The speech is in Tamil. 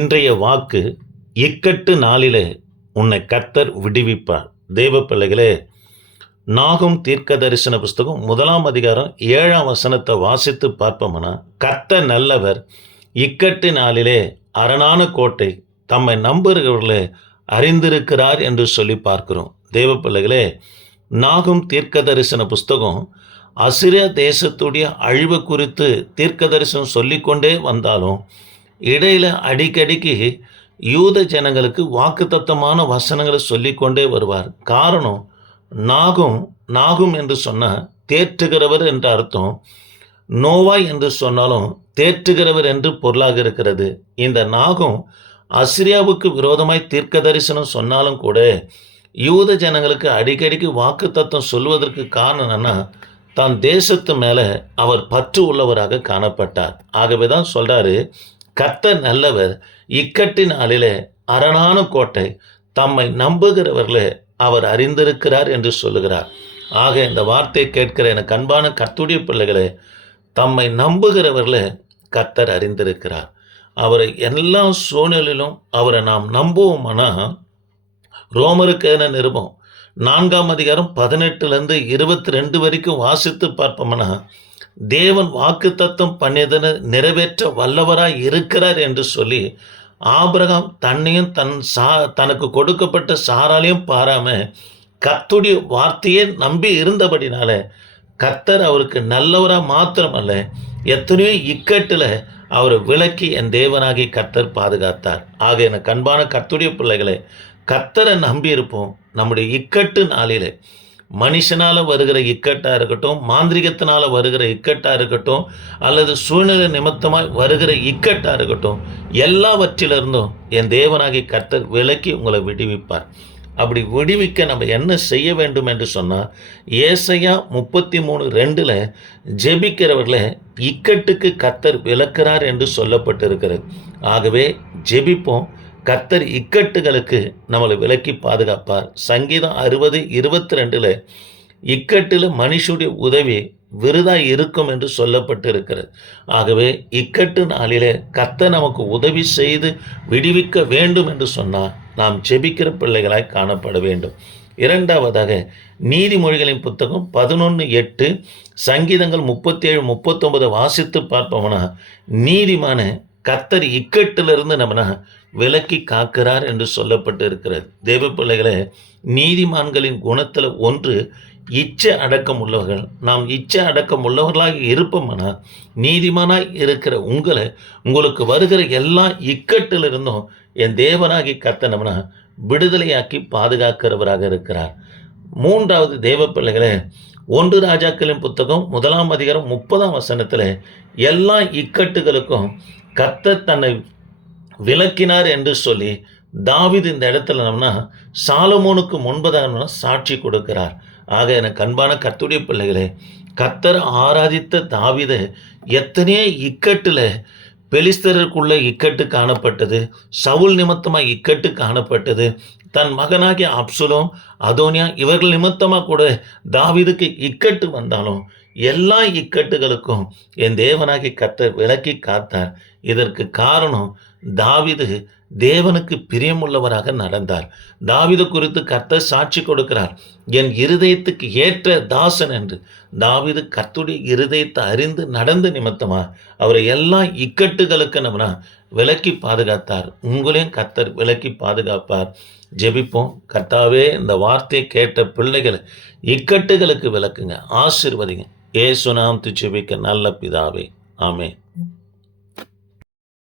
இன்றைய வாக்கு இக்கட்டு நாளிலே உன்னை கத்தர் விடுவிப்பார். தேவ பிள்ளைகளே நாகும் தீர்க்க தரிசன புஸ்தகம் முதலாம் அதிகாரம் ஏழாம் வசனத்தை வாசித்து பார்ப்போம்னா கத்த நல்லவர் இக்கட்டு நாளிலே அரணான கோட்டை தம்மை நம்புகிறவர்களே அறிந்திருக்கிறார் என்று சொல்லி பார்க்கிறோம். தேவ பிள்ளைகளே நாகும் தீர்க்க தரிசன புஸ்தகம் அசிரிய தேசத்துடைய அழிவு குறித்து தீர்க்க தரிசனம் சொல்லிக்கொண்டே வந்தாலும் இடையில் அடிக்கடிக்கு யூத ஜனங்களுக்கு வாக்குத்தத்தமான வசனங்களை சொல்லிக்கொண்டே வருவார். காரணம் நாகும் நாகும் என்று சொன்னால் தேற்றுகிறவர் என்ற அர்த்தம் நோவாய் என்று சொன்னாலும் தேற்றுகிறவர் என்று பொருளாக இருக்கிறது. இந்த நாகும் அசிரியாவுக்கு விரோதமாய் தீர்க்க தரிசனம் சொன்னாலும் கூட யூத ஜனங்களுக்கு அடிக்கடிக்கு வாக்குத்தத்தம் சொல்வதற்கு காரணம் என்னன்னா தன் தேசத்து மேலே அவர் பற்று உள்ளவராக காணப்பட்டார். ஆகவே தான் சொல்கிறாரு கர்த்தர் நல்லவர் இக்கட்டு நாளிலே அரணான கோட்டை தம்மை நம்புகிறவர்களே அவர் அறிந்திருக்கிறார் என்று சொல்லுகிறார். ஆக இந்த வார்த்தை கேட்கிற எனக்கு அன்பான கர்த்துடைய பிள்ளைகளே தம்மை நம்புகிறவர்களே கர்த்தர் அறிந்திருக்கிறார். அவரை எல்லா சூழ்நிலையிலும் அவரை நாம் நம்புவோம்னா? ரோமருக்கு என நிருபம்? நான்காம் அதிகாரம் பதினெட்டுலேருந்து இருபத்தி ரெண்டு வரைக்கும் வாசித்து பார்ப்போம்னா? தேவன் வாக்குத்தத்தம் பண்ணியதனை நிறைவேற்ற வல்லவராய் இருக்கிறார் என்று சொல்லி ஆபிரகாம் தன்னையும் தன் சா தனக்கு கொடுக்கப்பட்ட சாராலையும் பாராம கத்துடைய வார்த்தையே நம்பி இருந்தபடினால கத்தர் அவருக்கு நல்லவராக மாத்திரமல்ல எத்தனையோ இக்கட்டில் அவரை விலக்கி என் தேவனாகி கத்தர் பாதுகாத்தார். ஆக எனக்கு அன்பான கத்துடைய பிள்ளைகளை கத்தரை நம்பி இருப்போம் நம்முடைய இக்கட்டு நாளிலே மனுஷனால் வருகிற இக்கட்டாக இருக்கட்டும் மாந்திரிகத்தினால் வருகிற இக்கட்டாக இருக்கட்டும் அல்லது சூழ்நிலை நிமித்தமாக வருகிற இக்கட்டாக இருக்கட்டும் எல்லாவற்றிலிருந்தும் என் தேவனாகி கர்த்தர் விலக்கி உங்களை விடுவிப்பார். அப்படி விடுவிக்க நம்ம என்ன செய்ய வேண்டும் என்று சொன்னால் ஏசையா முப்பத்தி மூணு ரெண்டில் ஜெபிக்கிறவர்களை இக்கட்டுக்கு கத்தர் விளக்கிறார் என்று சொல்லப்பட்டிருக்கிறது. ஆகவே ஜெபிப்போம். கர்த்தர் இக்கட்டுகளுக்கு நம்மளை விலக்கி பாதுகாப்பார். சங்கீதம் அறுபது இருபத்தி ரெண்டில் இக்கட்டில் மனுஷுடைய உதவி விருதாக இருக்கும் என்று சொல்லப்பட்டு இருக்கிறது ஆகவே இக்கட்டு நாளிலே கர்த்தர் நமக்கு உதவி செய்து விடுவிக்க வேண்டும் என்று சொன்னால் நாம் ஜெபிக்கிற பிள்ளைகளாய் காணப்பட வேண்டும். இரண்டாவதாக நீதிமொழிகளின் புத்தகம் பதினொன்று எட்டு சங்கீதங்கள் முப்பத்தேழு முப்பத்தொன்பது வாசித்து பார்ப்போம்னா நீதிமான கத்தர் இக்கட்டிலிருந்து நம்மளை விலக்கி காக்கிறார் என்று சொல்லப்பட்டு இருக்கிறது. தேவ பிள்ளைகளை நீதிமான்களின் குணத்தில் ஒன்று இச்சை அடக்கம் உள்ளவர்கள். நாம் இச்சை அடக்கம் உள்ளவர்களாக இருப்போம்னா நீதிமானாக இருக்கிற உங்களை உங்களுக்கு வருகிற எல்லா இக்கட்டிலிருந்தும் என் தேவனாகி கத்தனம்னா விடுதலையாக்கி பாதுகாக்கிறவராக இருக்கிறார். மூன்றாவது தேவ பிள்ளைகளை ஒன்று ராஜாக்களின் புத்தகம் முதலாம் அதிகாரம் முப்பதாம் வசனத்தில் எல்லா இக்கட்டுகளுக்கும் கத்த தன்னை விளக்கினார் என்று சொல்லி தாவிது இந்த இடத்துல நம்மனா சாலமோனுக்கு முன்பதாக சாட்சி கொடுக்கிறார். ஆக எனக்கு அன்பான கத்துடைய பிள்ளைகளே கத்தர் ஆராதித்த தாவித எத்தனையோ இக்கட்டில் பெலிஸ்தருக்குள்ள இக்கட்டு காணப்பட்டது சவுல் நிமித்தமாக இக்கட்டு காணப்பட்டது தன் மகனாகிய அப்சுலோம் அதோனியா இவர்கள் நிமித்தமாக கூட தாவிதுக்கு இக்கட்டு வந்தாலும் எல்லா இக்கட்டுகளுக்கும் என் தேவனாகி கத்தர் விளக்கி காத்தார். இதற்கு காரணம் தாவிது தேவனுக்கு பிரியமுள்ளவராக நடந்தார். தாவிது குறித்து கர்த்தர் சாட்சி கொடுக்கிறார். என் இருதயத்துக்கு ஏற்ற தாசன் என்று தாவிது கர்த்துடைய இருதயத்தை அறிந்து நடந்து நிமித்தமா அவரை எல்லா இக்கட்டுகளுக்கு நம்ம விலக்கி பாதுகாத்தார். உங்களையும் கத்தர் விலக்கி பாதுகாப்பார். ஜெபிப்போம். கர்த்தாவே இந்த வார்த்தையை கேட்ட பிள்ளைகளை இக்கட்டுகளுக்கு விளக்குங்க. ஆசிர்வதிங்க. ஏசுநாம் ஜெபிக்க நல்ல பிதாவே. ஆமே